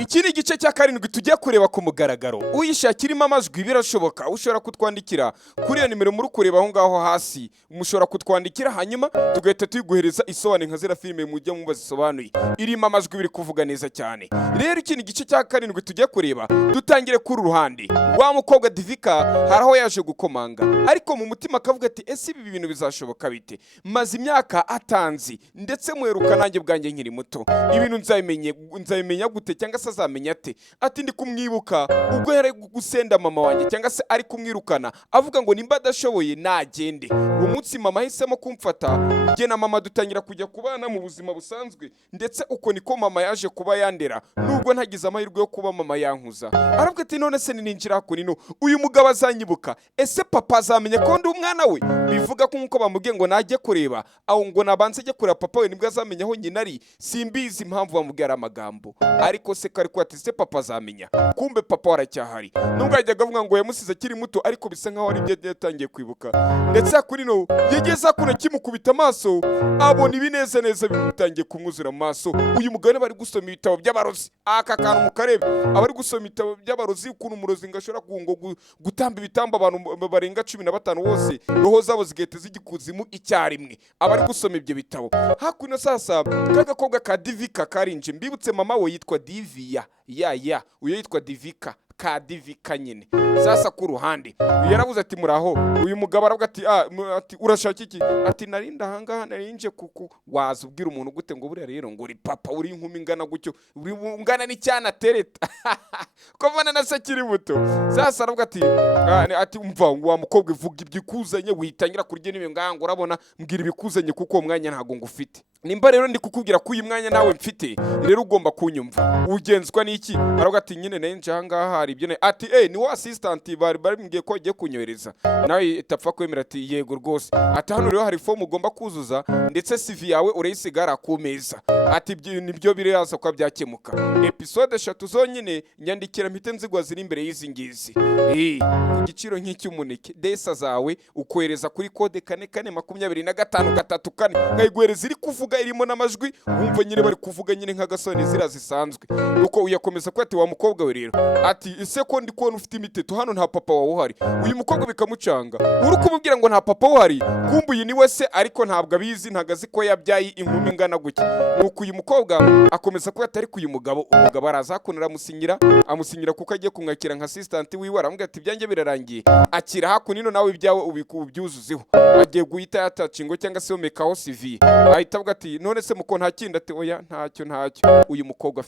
Iki ni igice cya karindwi tugiye kureba ku mugaragaro. Uyishakirimo amajwi birashoboka, ushobora kutwandikira kuri iyo nimero muri kureba aho ngaho hasi. Mushobora kutwandikira hanyuma tugahita tuyiguhereza isobanuro nka zira filime mujye mu bazisobanuye. Irimo amajwi biri kuvuga neza cyane. Rero iki ni igice cya karindwi tugiye kureba. Dutangire kuri ruhande. Wa mukobwa Divika haraho yaje gukomanga, ariko mu mutima akavuga ati ese ibi bintu bizashoboka bite? Maze imyaka atanzi ndetse muheruka nanjye bwanjye nkiri muto. Ibintu nzabimenya gute cyangwa se azamenya ate? Ati ndi kumwibuka ubwo yari gusenda mama wanjye cyangwa se ari kumwirukana avuga ngo nimba adashoboye nagende. Uwo munsi mama ahisemo kumfata, njye na mama dutangira kujya kubana mu buzima busanzwe, ndetse uko niko mama yaje kuba yandera nubwo ntagize amahirwe yo kuba mama yankuza. Aravuga ati none se ninjira kunino uyu mugabo azanyibuka, ese papa azamenya ko ndi umwana we? Bivuga ko nkuko bamubwiye ngo najye kureba aho ngo nabanze ajye kureba papa we nibwo azamenya aho nyina ari. Simbizi impamvu bamubwira amagambo, ariko se kari kwati se papa azamenya. Kumbe papa waracyahari, nubwo yajyaga avuga ngo yamusize akiri muto, ariko bisa nkaho ari byo yatangiye kwibuka. Ndetse kuri no yageze akuno kimukubita amaso abona ibineza neza bimutangiye kumwuzura mu maso. Uyu mugabo bari gusoma ibitabo by'abarozi, aka kantu mu karebe abari gusoma ibitabo by'abarozi ukuntu umurozi ngashobora gutamba ibitambo abantu barenga 15 bose roho zabo zigahita zigikuzimu icyarimwe. Abari gusoma ibyo bitabo hakuno sasa kagakobwa ka Divika karinje. Mbibutse mama we yitwa Divia uyo yitwa Divika ka Divika nyine. Sasa ku ruhande yaravuze ati muraho. Uyu mugabo aravuga ati urashaka iki? Ati narinda hangaha narinje kuko wazubwira umuntu gute ngo buriya rero ngo uri papa uri inkumi ingana gutyo uri ungana n'icyana tereta ko bana na sekiri muto. Sasa aravuga ati umva wa mukobwa vuga ibyikuzanye witangira kurya nibe nganga urabona mbwira ibikuzanye kuko uwo mwanya ntago ngufite. Nimba rero ndi kukubwira ko uyu mwanya nawe mfite rero ugomba kunyumva. Ugenzwa n'iki? Aravuga ati nyine narinje hangaha hari ibyo ati ni wa assistant bari mbwiye ko agiye kunyohereza. Nawe itapfa kwemera ati yego rwose. Ati hano rero hari form ugomba kuzuza ndetse CV yawe ureyisigara ku meza. Ati nibyo biraza kwa byakemuka. Episode 3 zonyine nyandikira mpite nzigwa ziri imbere y'izi ngizi. Ku giciro nk'icy'umuneke desa zawe ukohereza kuri kode 442534 nkayiguhereza iri kuvuga irimo n'amajwi wumva nyine bari kuvuga nyine nk'agasoni zira zisanzwe. Nuko uyakomeza ko ati wa mukobwa we rero ati ese ko ndi kubona ufite imiteto hano nta papa wawe uhari. Uyu mukobwa bikamucanga, uri kumubwira ngo nta papa uhari, kumbuye ni wese ariko ntabwo abizi ntagazi ko yabyaye inkumi ingana gutya. Nuko uyu mukobwa akomeza ko atari kuyu umugabo araza hakunira amusinyira kuko agiye kumwakira nka assistant wiwe. Aramubwira ati byanjye birarangiye akira hakunino nawe ibyawe ubyuzuzeho. Agiye guhita yatacingo cyangwa se yomekaho CV. Ahita avuga ati none se muko nta kindi? Ati oya ntacyo. Uyu mukobwa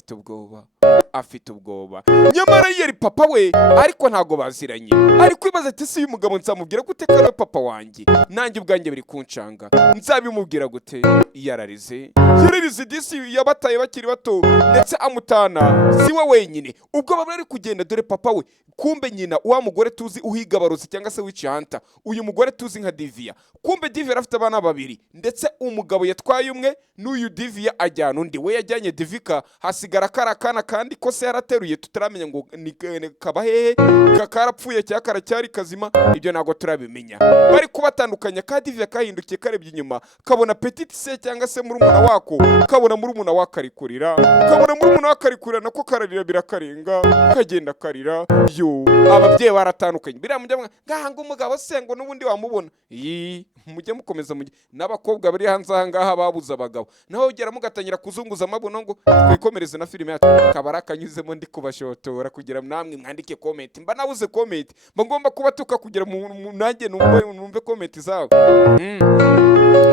afite ubwoba nyamara yari papa we ariko ntago baziranye. Ari kwibaza ati se uyu mugabo nzamubwira gute ko ari papa wanjye? Nanjye ubwanjye biri kuncanga, nzabimubwira gute? Yararize disi yabataye bakiri bato ndetse amutana si we wenyine. Ubwo baba bari kugenda dore papa we kumbe nyina wa mugore tuzi uhiga barozi cyangwa se wicihanta. Uyu mugore tuzi nka Divia, kumbe Divia afite abana babiri ndetse umugabo yatwaye umwe n'uyu Divia ajyana undi. We yajyanye Divika hasigara karakana kandi ko se yarateruye tutaramenya ngo ni kaba hehe karapfuye cyangwa karacyari kazima, ibyo ntago turabimenya. Bari kubatandukanya ka Divia kahindukiye karebye inyuma kabona petite se cyangwa se murumuna wako, kabona murumuna wakarikurira, kabona murumuna wakarikurira nako kararira birakarenga kagenda karira. Ababyeyi baratandukanye biramujya ngahanga umugabo se ngo nubundi wamubona. Mujye mukomeza n'abakobwa bari hanze ahangaha babuza abagabo naho ugera mugatangira kuzunguza amabuno ngo twikomereze na filime yacu. Kabara kanyuzemo ndi kubashotora kugira namwe mwandike comment. Mba nabuze comment, mba ngomba kubatuka kugira nanjye numve comment zawe.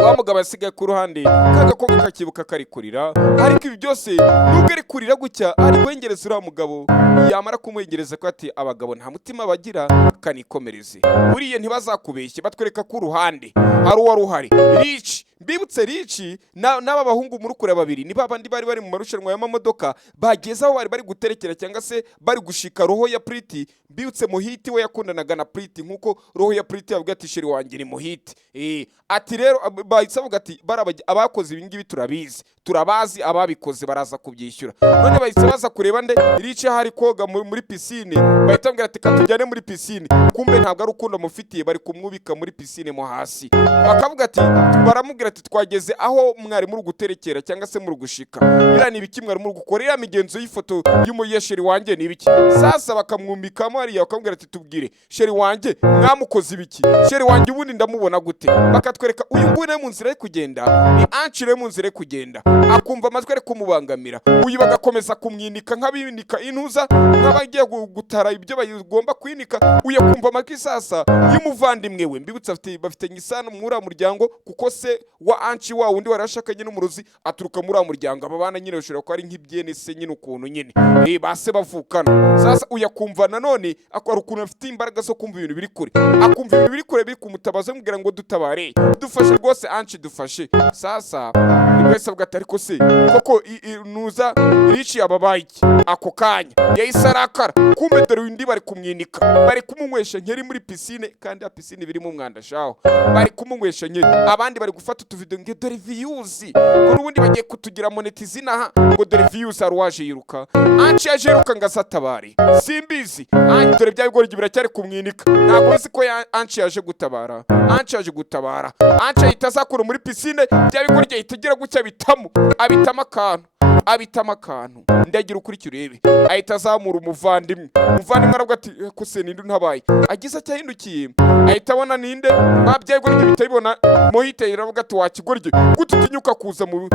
Wa mugabo asigaye ku ruhande kagakobwa kakibuka karikurira, ariko ibi byose nubwo ari kurira gutya ari wengereza uriya mugabo. Yamara kumwengereza ko ati abagabo nta mutima bagira kanikomereze. Buriye ntibazakubeshye batwereka ku ruhande hari uwari uhari Rich. Mbibutse Rich n'aba bahungu muri kure babiri ni babandi bari mu marushanwa y'amamodoka bageze aho bari guterekera cyangwa se bari gushika roho ya Pretty. Mbibutse Muhiti we yakundanaga na Pretty nkuko roho ya Pretty yavuga ati sheri wanjye ni Muhiti. Ati rero bahise bavuga ati abakoze ibi ngibi turabazi ababikoze baraza kubyishyura. None bahise baza kureba nde irice hari koga muri pisine, bahita bambwira ati katujyane muri pisine, kumbe ntabwo ari urukundo mufitiye, bari kumwubika muri pisine mo hasi. Bakavuga ati baramubwira ati twageze aho mwari muri guterekera cyangwa se muri gushika, biriya ni ibiki mwari muri gukora, iriya migenzo y'ifoto y'umuyesheri wanjye ni ibiki? Sasa bakamwumikamo hariya bakamubwira ati tubwire sheri wanjye mwamukoze ibiki, sheri wanjye ubundi ndamubona gute? Bakatwereka uyu nguyu mu nzira yo kugenda ni ancire mu nzira yo kugenda, akumva amajwi ari kumubangamira, uyu bagakomeza kumwinika nk'abinika intuza nk'abagiye gutara ibyo bagomba kwinika, uyu akumva amajwi sasa y'umuvandimwe we. Mbibutsa bafite isano muri uriya muryango, kuko se wa anci wa undi warashakanye n'umurozi aturuka muri uriya muryango. Aba bana nyine bashobora kuba ari nk'ibyene se nyine ukuntu nyine base bavukana. Sasa uyu akumva nanone akora ukuntu afite imbaraga zo kumva ibintu biri kure, akumva ibintu biri kure biri kumutabaza amubwira ngo dutabare, dufashe rwose anci dufashe. Sasa wese avuga ati ariko se koko nuza irici ababaye iki? Ako kanya yahise arakara, kumbe dore undi bari kumwinika, bari kumunywesha nkeri muri pisine, kandi ya pisine birimo umwanda shaho, bari kumunywesha nkeri. Abandi bari gufata utuvideo ngo dore views, ngo n'ubundi bagiye kutugira monetizina aha, ngo dore views ari waje yiruka, anci yaje yiruka ngo asatabare, simbizi dore bya bigori biracyari kumwinika, ntabwo bizi ko anci yaje gutabara. Anci yaje gutabara, anci ahita azakura muri pisine, bya bigori ahita gutya abitamo akantu ndagira ukurikira urebe, ahita azamura umuvandimwe aravuga ati ko se ninde ntabaye, agize acyahindukiye ahita abona ninde babyaye gorye bitabibona mohite iravuga ati wakigorye gute utinyuka kuza mu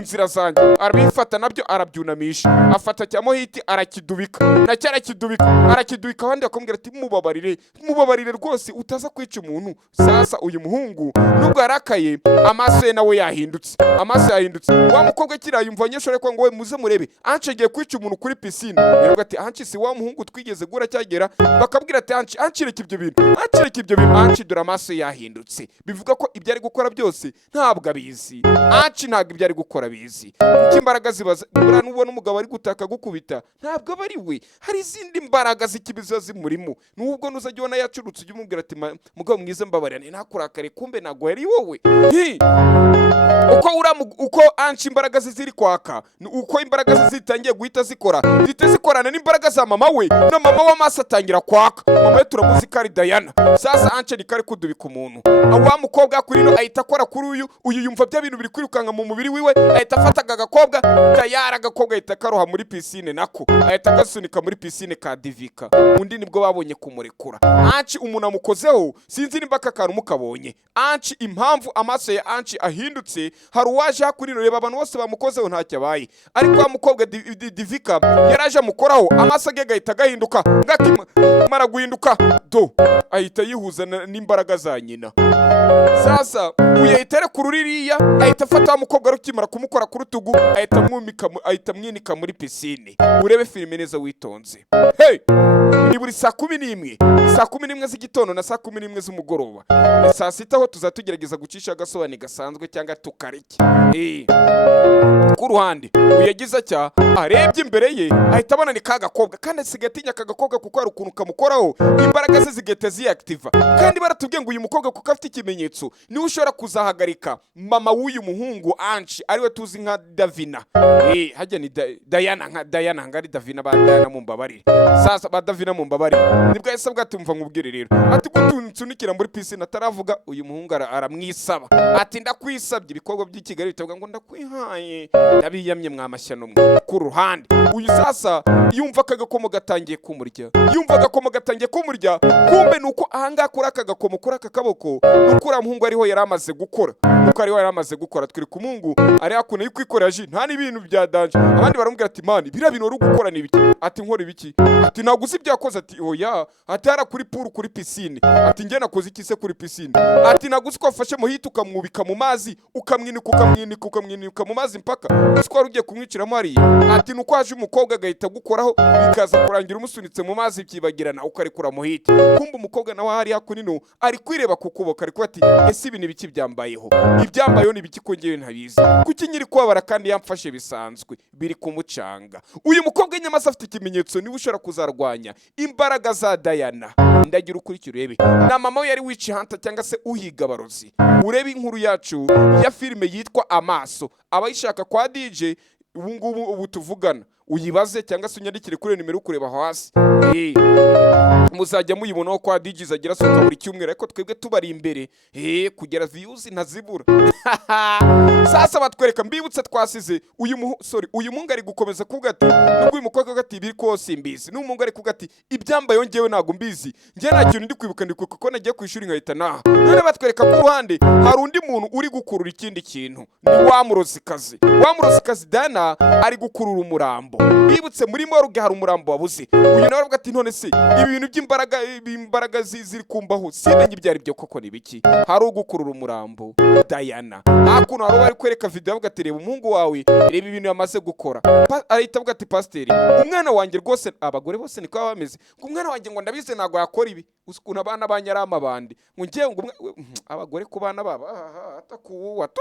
nzira zanjye, arabifata nabyo arabyunamisha, afata cya mohite arakidubika, nacyo arakidubika abandi bakamubwira ati mubabarire rwose utaza kwica umuntu. Sasa uyu muhungu nubwo yarakaye amaso ye nawe yahindutse, wa mukobwa kiriya yumva nyeshore ko ngo we muze murebe anci agiye kwica umuntu kuri pisine. Biravuga ati anci si wa muhungu twigeze gura cyagera, bakabwira ati anci reka ibyo bintu, anci dore amaso yahindutse, bivuga ko ibyo ari gukora byose ntabwo abizi. Anci ntabwo ibyo ari gukora abizi, kuko imbaraga zibaza buriya nubona umugabo ari gutaka gukubita ntabwo aba ari we, hari izindi mbaraga z'ikibizo zimurimo. Nubwo nuzajya ubona yacurutse ujye umubwira ati mugabo mwiza mbabarira ntakurakare, kumbe ntabwo yari wowe. Uko anci imbaraga ziri kwaka, uko imbaraga ze zitangiye guhita zikorana n'imbaraga za mama we, na mama w'amaso atangira kwaka. Mama we turamuzi ko ari Diana. Sasa anci ni kari kudubika umuntu, wa mukobwa kuri no ahita akora kuri uyu yumva bya bintu biri kwirukanka mu mubiri wiwe, ahita afata agakobwa tayara, agakobwa ahita karoha muri pisine, nako ahita agasunika muri pisine ka divika. Undi nibwo babonye kumurekura. Anci umuntu amukozeho, sinzi nimba akakantu mukabonye. Anci impamvu amaso ya anci ahindutse, hari uwaje hakurino reba abantu bose bamukozeho ntacyo abaye, ariko wa mukobwa divika yaraje amukoraho, amaso age gahita gahinduka, ngakimara guhinduka ahita yihuza n'imbaraga za nyina. Sasa uyahita ku ruririya, ahita afata wa mukobwa rukimara kumukora ku rutugu, ahita mwinika muri pisine. Urebe filime neza witonze. Ni buri saa 11 z'igitondo na saa 11 z'umugoroba, ni saa 6 aho tuzatugerageza gucisha agasobanuro gasanzwe cyangwa tukareke. Ku ruhande uyagize cya arebye imbere ye, ahita abona ni kagakobwa, kandi asigatinya kagakobwa kuko hari ukuntu kamukoraho imbaraga ze zigete ziactiva. Kandi baratubwiye ngo uyu mukobwa kuko afite ikimenyetso niwe ushobora kuzahagarika mama w'uyu muhungu anci ariwe tuzi nka Davina. Hajya ni Diana, nka Diana ngari Davina, ba Diana mumbabarire. Sasa ba Davina mumbabarire, nibwo yasabwa ati mva nkubwire rero, ati gutunsunikira muri pisine ataravuga. Uyu muhungu aramwisaba ati ndakwisabye, ibikorwa by'ikigali bitavuga ngo ndakwihaye, ndabiyamye mwamashyano mwe. Ku ruhande uyu sasa yumva akagakomo gatangiye kumurya, kumbe nuko ahanga kuri aka gakomo kuri aka kaboko nuko uriya muhungu ariho yari amaze gukora. Twiri ku muhungu ari hakuno y'ikwikorera ji, nta n'ibintu bya danje. Abandi baramubwira ati mani biriya bintu uri gukora ni ibiki? Ati nkora ibiki? Ati ntabwo uzi ibyo yakoze. Ati oya, ati hara kuri pool kuri pisine. Ati njye nakoze iki se kuri pisine? Ati ntabwo uzi ko wafashe muhita ukamwubika mu mazi, ukamwinika mu mazi mpaka uzi ko wari ugiye kumwiciramo hariya. Ati nuko haje umukobwa agahita gukoraho, bikaza kurangira umusunitse mu mazi byibagirana ukarekura muhita. Kumbe umukobwa nawe nkaho ari hakunino ari kwireba ku kuboko ariko ati ese ibi ni biki byambayeho ibyambayeho ni biki ko ngewe ntabizi kuki nyiri kubabara kandi yamfashe bisanzwe biri kumucanga uyu mukobwa nyamaze afite ikimenyetso niba ushobora kuzarwanya imbaraga za Diana ndagira ukurikira urebe na mama we yari witch hunter cyangwa se uhiga abarozi urebe inkuru yacu ya filime yitwa Amaso abayishaka kwa DJ ubu tuvugana uyibaze cyangwa se unyandikire kuri nimero kureba hasi muzajya muyibonaho kwa DJ zagira soka buri cyumweru ariko twebwe tubari imbere kugera views ntazibura sasa batwereka mbibutse twasize uyu mungu ari gukomeza kuvuga ati nubwo uyu mukobwa ati biri kose imbizi n'umungu ari kuvuga ati ibyambaye yongewe nago mbizi ngiye nta kintu ndi kwibuka ndi kuko nagiye ku ishuri nkahita naha none batwereka ku ruhande hari undi muntu uri gukurura ikindi kintu ni wamurozikazi Dana ari gukurura umurambo bibutse muri morgue hari umurambo wabuze uyu nawe aravuga ati none se ibintu by'imbaraga ziri kumbaho simenye ibyari byo koko ni biki hari ugukurura umurambo Diana hakuno hari bari kwereka video avuga ati reba umuhungu wawe reba ibintu yamaze gukora arahita avuga ati pasiteri umwana wanjye rwose abagore bose niko bameze ngo umwana wanjye ngo ndabize nago yakora ibi ukuntu abana banyarama bandi ngo ngiye ngo abagore ku bana baba atakuwa tu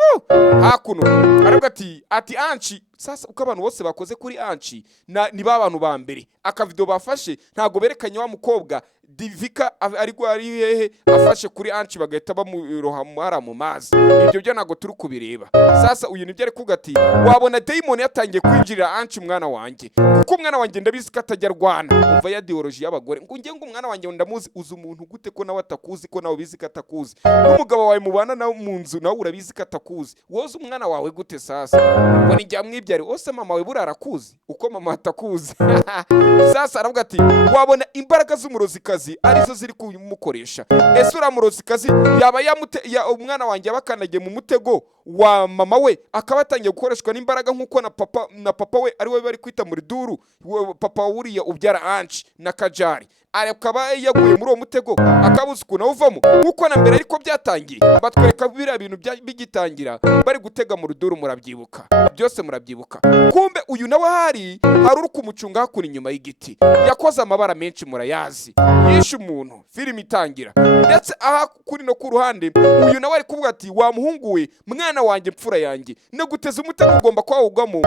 hakuno aravuga ati anchi sasa uko abantu bose bakoze kuri anchi ni babantu ba mbere akavido bafashe ntago berekanye wa mukobwa Divika ari hehe afashe kuri anchi bagahita bamuroha mu mazi ibyo byo nago turi kubireba sasa uyu nibyo ari kuvuga ati wabona demon yatangiye kwinjirira anchi umwana wanjye kuko umwana wanjye ndabizi ko atajya rwana umva ya ideology y'abagore ngo ngiye ngo umwana wanjye ndamuzi uzi umuntu gute ko nawe atakuzi ko nawe bizi ko atakuzi n'umugabo wawe mubana nawe mu nzu nawe urabizi ko atakuzi woze umwana wawe gute sasa ngo ni njya mwibyari wose mama we burarakuzi uko mama atakuzi sasa aravuga ati wabona imbaraga z'umurozikazi arizo ziri kumukoresha ese uramurozikazi yaba umwana wanjye abakanagiye mu mutego wa mama we akaba atangiye gukoreshwa n'imbaraga nk'uko na papa we ari we bari kwita muri duru papa wuriya ubyara anchi na kajari akaba yaguye muri uwo mutego akabuze ukuntu awuvamo nk'uko na mbere ariko byatangiye batwereka biriya bintu bigitangira bari gutega mu ruduru murabyibuka byose murabyibuka kumbe uyu nawe hari uri kumucunga hakuno inyuma y'igiti yakoze amabara menshi murayazi yishe umuntu filime itangira ndetse aha kuri no ku ruhande uyu nawe ari kuvuga ati wa muhungu we mwana wanjye mfura yanjye no guteza umutego ugomba kwawugamo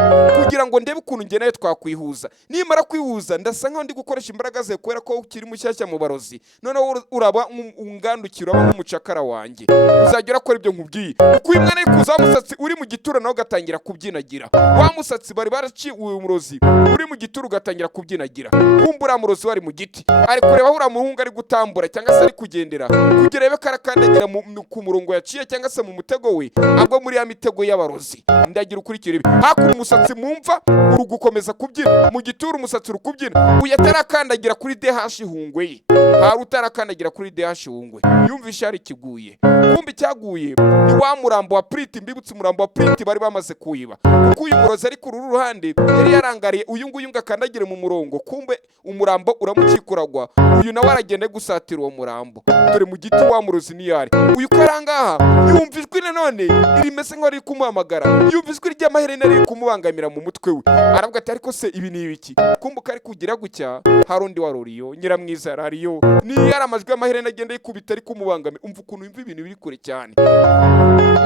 kugira ngo ndebe ukuntu nge nawe twakwihuza nimara kwihuza ndasa nkaho ndi gukoresha imbaraga ze kubera ko ukiri mushyashya mu barozi noneho uraba ungandukira aba nk'umucakara wanjye uzajya urakora ibyo nkubwiye uko uyu mwana ari kuza wa musatsi uri mu gitura nawe ugatangira kubyinagira wa musatsi bari baraciye uyu murozi uri mu gitura ugatangira kubyinagira kumva uriya murozi wari mu giti ari kureba aho uriya muhungu ari gutambura cyangwa se ari kugendera kugira rebe karakandagira ku murongo yaciye cyangwa se mu mutego we agwa muri ya mitego y'abarozi ndagira ukurikira ibi hakuno umusatsi mumva uri gukomeza kubyina mu gitura umusatsi uri kubyina uyu atarakandagira kuri DH hungwe ye hari utarakandagira kuri DH hungwe yumvisha ari kiguye kumbi cyaguye ni wa murambo wa Priti mbibutse umurambo wa Priti bari bamaze kuyiba kuko uyu murozi ari ku ruhande yari yarangariye uyu nguyu ngakandagire mu murongo kumbe umurambo uramucikuragwa uyu nawe aragenda gusatira uwo murambo dore mu giti wa murozi niyari uyu karangaha yumvijwe nanone irimeze nko ari kumuhamagara yumvijwe ry'amaherena ari kumubangamira mu mutwe we aravuga ati ariko se ibi ni ibiki kumbuka ari kugira gucya hari undi waruriyo nyiramwiza arariyo ni yari amajwi y'amaherena agenda yikubita ari kumubangamira umva ukuntu yumva ibintu biri kure cyane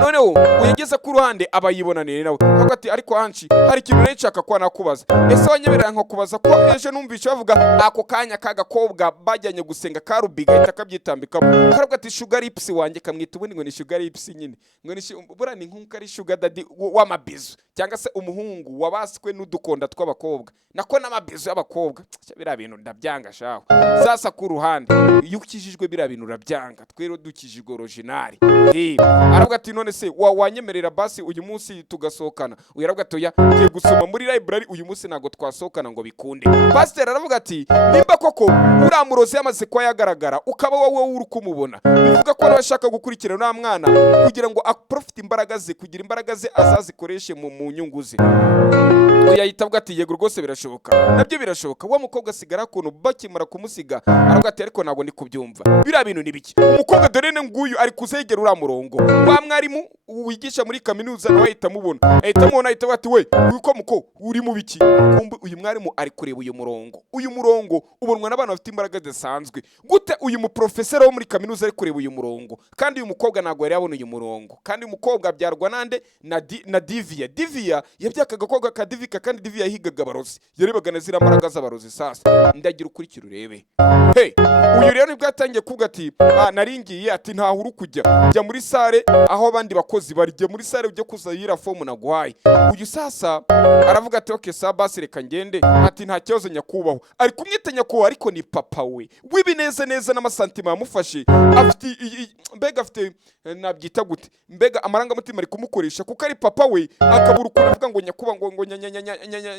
noneho uyageze ku ruhande abayibonanire nawe avuga ati ariko anchi hari ikintu nari nshaka kuba nakubaza ese wanyemerera nko kubaza ko ejo numvishe bavuga ako kanya k'agakobwa bajyanye gusenga karubi gahita kabyitambikamo karavuga ati sugar lips wanjye kamwita ubundi ngo ni sugar lips nyine ngo ni bura ni nk'uko ari sugar daddy w'amabizu cyangwa se umuhungu wabaswe n'udukonda tw'abakobwa nako n'amabizu y'abakobwa biriya bintu ndabyanga shaho sasa ku ruhande iyo ukijijwe biriya bintu urabyanga twero dukijijwe original aravuga ati none se wanyemerera basi uyu munsi tugasohokana uyu aravuga ati oya ngiye gusoma muri library uyu munsi ntago twasohokana ngo bikunde pastor aravuga ati nimba koko uriya murozi yamaze kuba yagaragara ukaba wowe uri kumubona bivuga ko abashaka gukurikira uriya mwana kugira ngo aprofite imbaraga ze kugira imbaraga ze azazikoreshe mu nyungu ze uyahita avuga ati yego rwose birashoboka nabyo birashoboka wa mukobwa asigara kuntu bakimara kumusiga aravuga ati ariko ntabwo ndi kubyumva biriya bintu ni biki. Umukobwa dore ne nguyu ari kuzegera uriya murongo, wa mwarimu wigisha muri kaminuza nawe ahita amubona ahita avuga ati we uko muko uri mu biki. Kumbe uyu mwarimu ari kureba uyu murongo ubonwa n'abantu bafite imbaraga zidasanzwe. Gute uyu muprofesera wo muri kaminuza ari kureba uyu murongo kandi uyu mukobwa ntabwo yari yabona uyu murongo, kandi uyu mukobwa abyarwa nande na Divya yabyakaga koga ka Divika, kandi Divya yahigaga abarozi, yarebaga na zira mbaraga z'abarozi. Sasa ndagira ukurikira urebe, hey uyu rero nibwo yatangiye kuvuga ati naringiye ati ntaho uri kujya, jya muri sale aho abandi bakozi bari, jya muri sale ujye kuzayira fomu naguhaye. Uyu sasa aravuga ati okay sa basi reka ngende, ati nta kibazo nyakubahwa. Ari kumwita nyakubahwa ariko ni papa we w'ibineze neza n'amasantima yamufashe, afite mbega afite nabyita gute, mbega amarangamutima ari kumukoresha kuko ari papa we, akabura ukuntu avuga ngo nyakubahwa ngo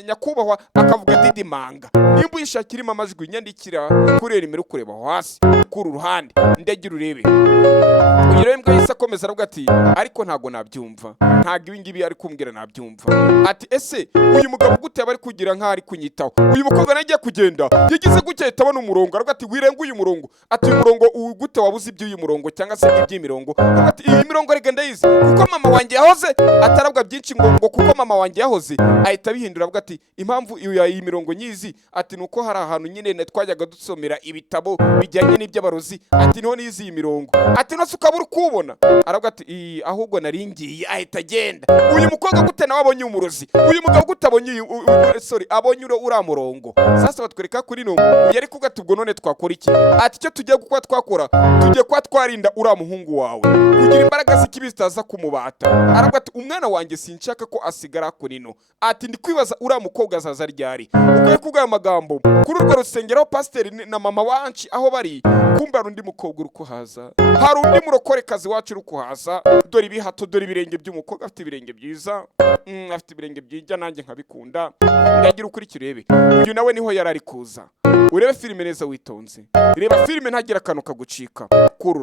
nyakubahwa akavuga didimanga. Nimba uyishakirimo amajwi nyandikira kuri nimero kureba hasi kuri uruhande ndagira urebe. Uyu rero mbwa yise akomeza aravuga ati ariko ntago nabyumva, ntago ibi ngibi ari kumbwira nabyumva. Ati ese uyu mugabo gute bari kugira nka ari kunyitaho. Uyu mukobwa nagiye kugenda yagize gutya ahita abona umurongo, aravuga ati wirenga uyu murongo. Ati uyu murongo gute wabuze iby'uyu murongo cyangwa se iby'imirongo. Ati iyi mirongo rega ndayizi kuko mama wanjye yahoze, atarabwa byinshi ngo kuko mama wanjye yahoze, ahita bihindura avuga ati impamvu iyi mirongo nyizi ati nuko hari ahantu nyine twajyaga dusomera ibitabo bijyanye n'iby'abarozi, ati niho nizi iyi mirongo. Ati no ukabura kubona, aravuga ati ahubwo naringiye, ahita agenda. Uyu mukobwa gute nawe abonye umurozi, uyu mugabo gute abonye abonye uriya murongo. Sasa batwereka kuri no yari kugata ubwo none twakora iki. Ati cyo tugiye gukora twakora, tugiye kwa twarinda uriya muhungu wawe kugira imbaraga z'ikibi zitaza kumubata. Aravuga ati umwana wanjye sinshaka ko asigara kuri no. Ati ndi kwibaza uriya mukobwa azaza ryari. Uko kubwa amagambo kuri urwo rusengero pasiteri na mama wanci aho bari, kumbe hari undi mukobwa uri kuhaza, hari undi murokorekazi wacu uri kuhaza. Dore ibihato, dore ibirenge by'umukobwa, afite ibirenge byiza, afite ibirenge byijya nanjye nkabikunda. Ndagira ukurikira urebe. Uyu nawe niho yari ari kuza. Urebe filime neza witonze, reba filime ntagira akantu kagucika. Kuri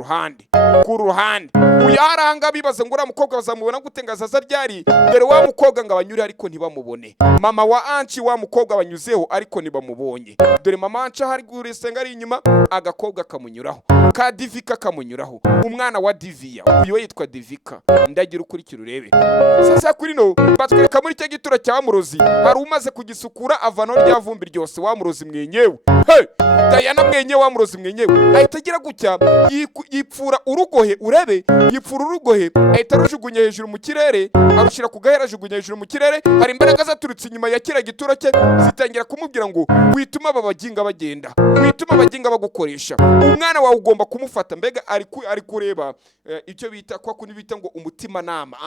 ruhande uyaranga bibaza ngo uriya mukobwa bazamubona gute ngo azaza ryari. Dore wa mukobwa ngo abanyure ariko ntibamubone, mama wa anci wa mukobwa banyuzeho ariko ntibamubonye. Dore mama anci hari gusenga ari inyuma, agakobwa kamunyuraho, ka Divika kamunyuraho, umwana wa Divya uyu we yitwa Divika. Ndagira ukurikira urebe. Sasa kuri no batwereka muri cyo gitura cya murozi hari umaze kugisukura avano rya vumbi ryose. Wa murozi mwenyewe, hey Diana mwenyewe, wa murozi mwenyewe ahita agira gutya yipfura urugohe. Urebe yipfura urugohe, ahita arujugunya hejuru mu kirere, arushira ku gahera ajugunya hejuru mu kirere. Hari imbaraga zaturutse inyuma ya kira gitura cye zitangira kumubwira ngo wituma abaginga bagenda, wituma abaginga bagukoresha, umwana wawe ugomba kumufata. Mbega ari kureba icyo bita kwa kundi bita ngo umutima nama.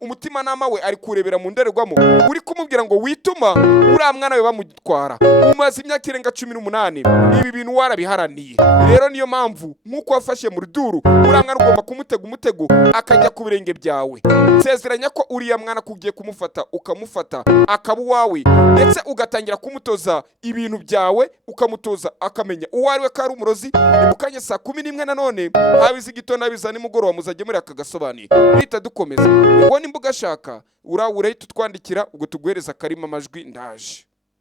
Umutima nama we ari kurebera mu ndererwamo, uri kumubwira ngo wituma uriya mwana we bamutwara. Umaze imyaka irenga 18 ibi bintu warabiharaniye. Rero niyo mpamvu nkuko wafashe mu ruduru uriya mwana ugomba kumutega umutego akajya ku birenge byawe. Nsezeranya ko uriya mwana kugiye kumufata ukamufata akaba uwawe, ndetse ugatangira kumutoza ibintu byawe, ukamutoza akamenya uwo ari we ko ari umurozi. Ni mu kanya saa 11 nanone habize igitondo habiza nimugoroba muzajye muri AGASOBANUYE. Bita dukomeza ubwo nimbuga shaka urahita utwandikira ubwo tuguhereza karima amajwi ndaje.